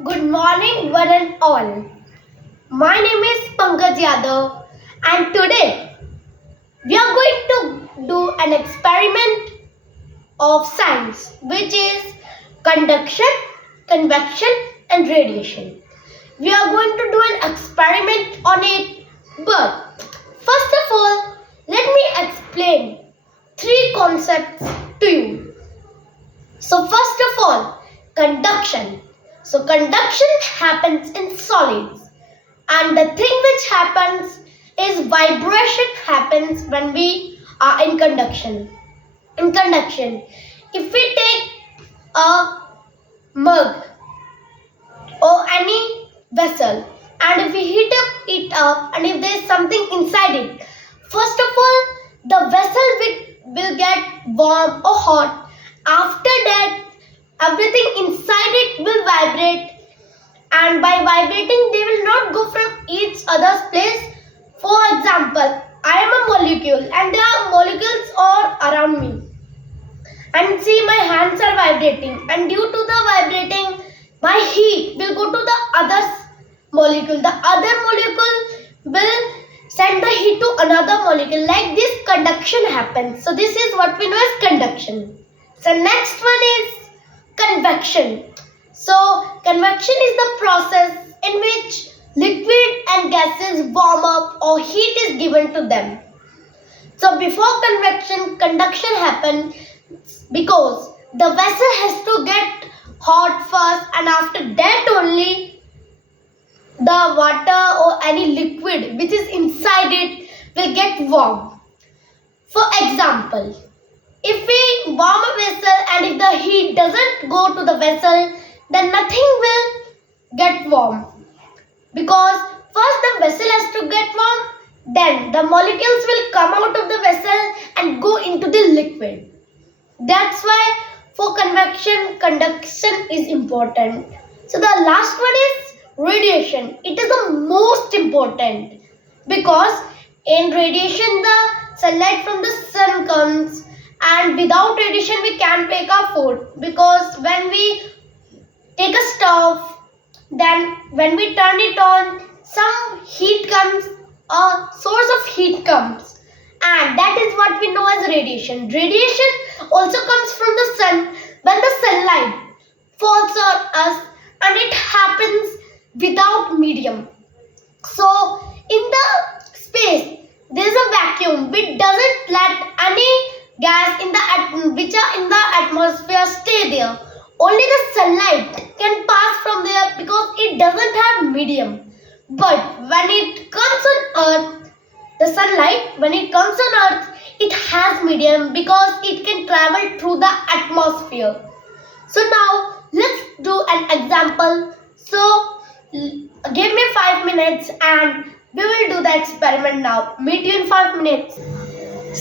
Good morning, one and all. My name is Pankaj Yadav, and today we are going to do an experiment of science, which is conduction, convection, and radiation. We are going to do an experiment on it, but first of all, let me explain three concepts to you. So, first of all, conduction. So, conduction happens in solids, and the thing which happens is vibration happens when we are in conduction. In conduction, if we take a mug or any vessel and if we heat it up and if there is something inside it, first of all, the vessel will get warm or hot. After that, everything inside it will vibrate, and by vibrating they will not go from each other's place. For example, I am a molecule and there are molecules all around me, and see, my hands are vibrating, and due to the vibrating my heat will go to the other molecule. The other molecule will send the heat to another molecule. Like this, conduction happens. So this is what we know as conduction. So next one is convection. So convection is the process in which liquid and gases warm up or heat is given to them. So before convection, conduction happens because the vessel has to get hot first, and after that only the water or any liquid which is inside it will get warm. For example, if we warm a vessel and if the heat doesn't go to the vessel, then nothing will get warm, because first the vessel has to get warm, then the molecules will come out of the vessel and go into the liquid. That's why for convection, conduction is important. So the last one is radiation. It is the most important because in radiation the sunlight from the sun comes, and without radiation we can't make our food, because when we take a stove, then when we turn it on, some heat comes, a source of heat comes, and that is what we know as radiation. Radiation also comes from the sun when the sunlight falls on us, and it happens without medium. So in the space there is a vacuum which doesn't let any gas in the which are in the atmosphere stay there. Only the sunlight can pass from there because it doesn't have medium. But when it comes on earth, the sunlight, when it comes on earth, it has medium because it can travel through the atmosphere. So now let's do an example. So give me 5 minutes and we will do the experiment now. Meet you in 5 minutes.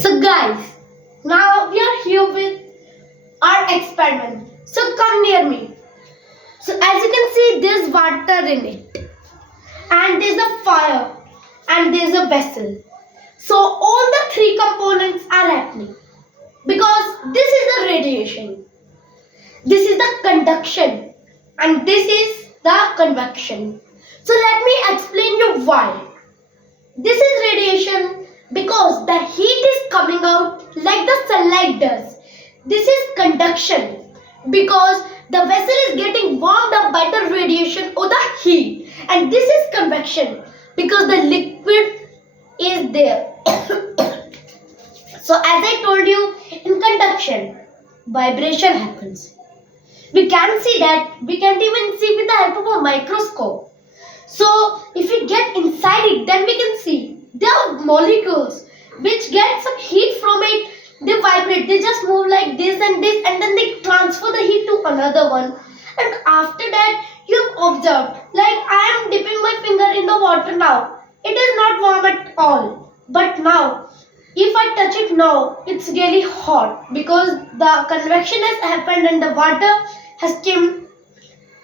So guys, now we are here with our experiment. So come near me. So as you can see, there's water in it, and there's a fire, and there's a vessel. So all the three components are happening because this is the radiation, this is the conduction, and this is the convection. So let me explain you why. This is radiation because the heat is coming out like the sunlight does. This is conduction because the vessel is getting warmed up by the radiation or the heat, and this is convection because the liquid is there. So as I told you, in conduction, vibration happens. We can see that, we can't even see with the help of a microscope. So if we get inside it, then we can see there are molecules which get some heat from it. They vibrate, they just move like this, and then they transfer the heat to another one. And after that, you have observed, like I am dipping my finger in the water now. It is not warm at all. But now, if I touch it now, it's really hot because the convection has happened and the water has come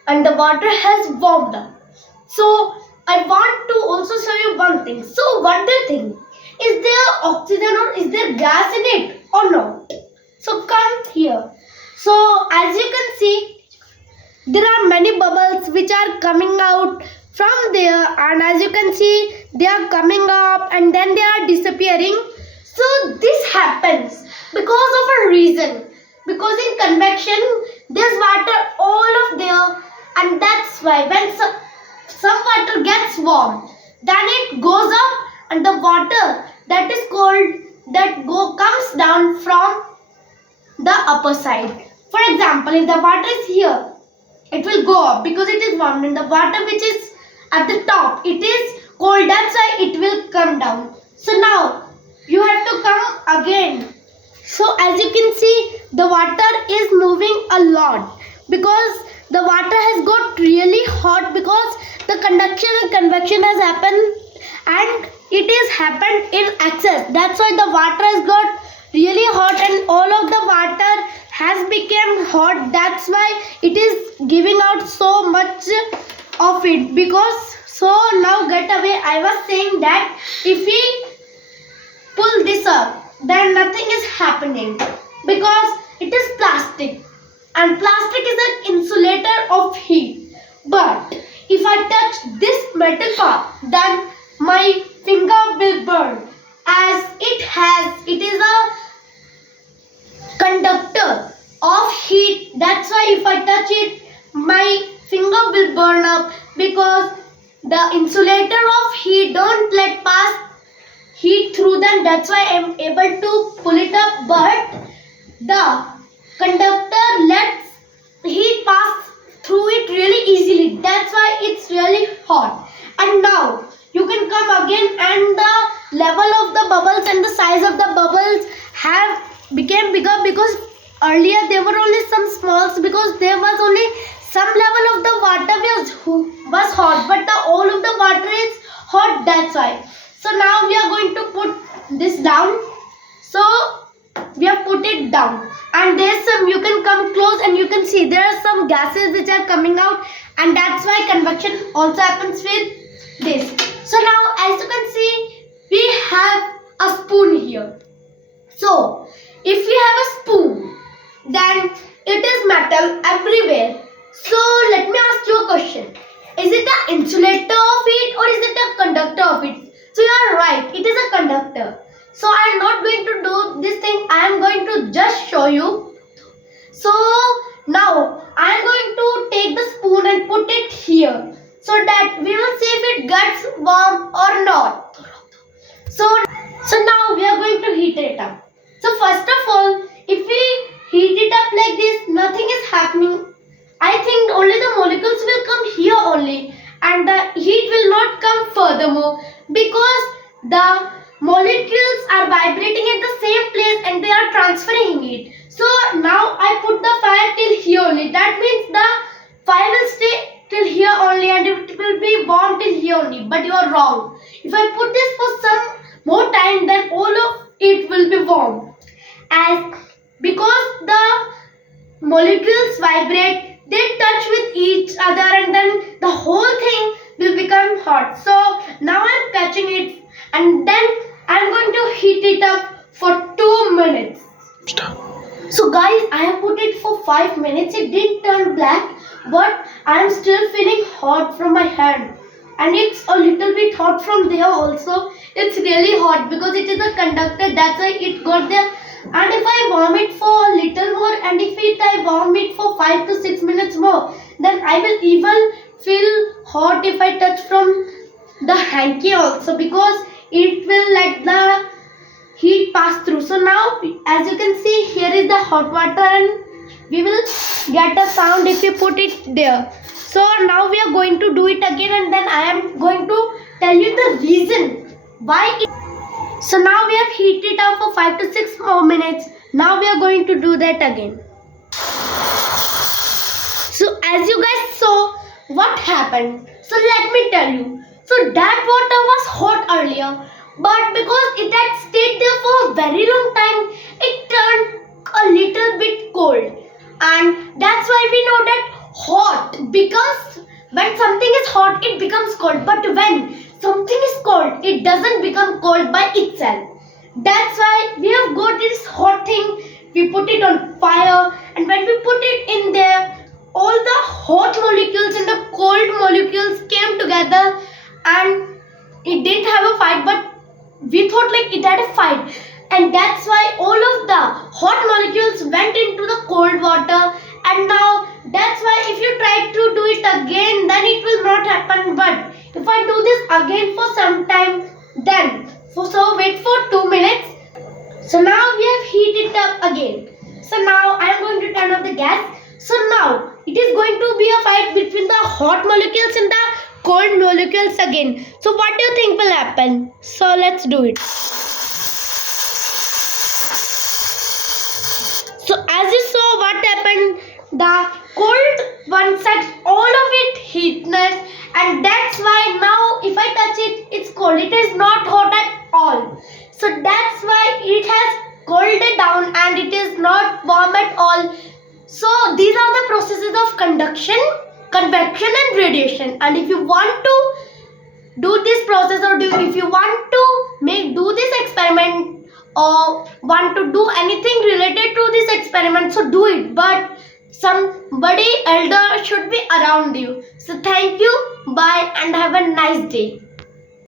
and the water has warmed up. So I want to also show you one thing. So what do you think? Is there oxygen or is there gas in it or not? So come here. So as you can see, there are many bubbles which are and as you can see they are coming up and then they are disappearing. So this happens because of a reason, because in convection there's water all of there, and that's why when some water gets warm, then it goes up and the water that is cold comes down from the upper side. For example, if the water is here, it will go up because it is warm, and the water which is at the top, it is cold, that's why it will come down. So now you have to come again. So as you can see, the water is moving a lot because the water has got really hot, because the conduction and convection has happened and it is happened in excess. That's why the water has got really hot and all of the water has become hot. That's why it is giving out so much of it. Because so now get away, I was saying that if we pull this up, then nothing is happening because it is plastic, and plastic is an insulator of heat. But if I touch this metal part, then my finger will burn, as it is a conductor of heat. That's why if I touch it, my finger will burn up, because the insulator of heat don't let pass heat through them. That's why I am able to pull it up, but the conductor lets heat pass through it really easily. That's why it's really hot. And now you can come again, and the level of the bubbles and the size of the bubbles have became bigger, because earlier there were only some smalls, because there was only some level of the water was hot, but the all of the water is hot. That's why. So now we are going to put this down. So we have put it down, and there's some, you can come close and you can see there are some gases which are coming out, and that's why convection also happens with this. So now as you can see, we have a spoon here. So if we have a spoon, then it is metal everywhere. So let me ask you a question. Is it an insulator of it or is it a conductor of it? So you are right, it is a conductor. So I am not going to do this thing, I am going to just show you. So now I am going to take the spoon and put it here, so that we will see if it gets warm or not. So now we are going to heat it up. So first of all, if we heat it up like this, nothing is happening. I think only the molecules will come here only, and the heat will not come furthermore, because the molecules are vibrating at the same place and they are transferring heat. So now I put the fire till here only. That means the fire will stay till here only and it will be warm till here only. But you are wrong. If I put this for some more time, then all of it will be warm. Because the molecules vibrate, they touch with each other, and then the whole thing will become hot. So now I am catching it, and then I am going to heat it up for 2 minutes. So guys, I have put it for 5 minutes. It didn't turn black, but I am still feeling hot from my hand, and it's a little bit hot from there also. It's really hot because it is a conductor, that's why it got there. And if I warm it for a little more, and if I warm it for 5 to 6 minutes more, then I will even feel hot if I touch from the hanky also, because it will let the heat pass through. So now as you can see, here is the hot water, and we will get a sound if we put it there. So now we are going to do it again, and then I am going to tell you the reason why it. So now we have heated up for 5 to 6 more minutes. Now we are going to do that again. So as you guys saw what happened. So let me tell you. So that water was hot earlier, but because it had stayed there for a very long time, it turned a little bit cold. And that's why we know that hot, because when something is hot, it becomes cold. But when something is cold, it doesn't become cold by itself. That's why we have got this hot thing, we put it on fire, and when we put it in there, all the hot molecules and the cold molecules came together, and it didn't have a fight, but we thought like it had a fight, and that's why all of the hot molecules went into the cold water. And now that's why if you try to do it again, then it will not happen. But if I do this again for some time, then so wait for 2 minutes. So now we have heated it up again. So now I am going to turn off the gas. So now it is going to be a fight between the hot molecules and the cold molecules again. So what do you think will happen? So let's do it. So as you saw what happened, the cold one sucked all of it heatness, and that's why now if I touch it, it's cold. It is not hot at all. So that's why it has cooled it down and it is not warm at all. So these are the processes of conduction, convection and radiation. And if you want to do this process, or if you want to do this experiment or want to do anything related to this experiment, so do it. But somebody elder should be around you. So thank you, bye, and have a nice day.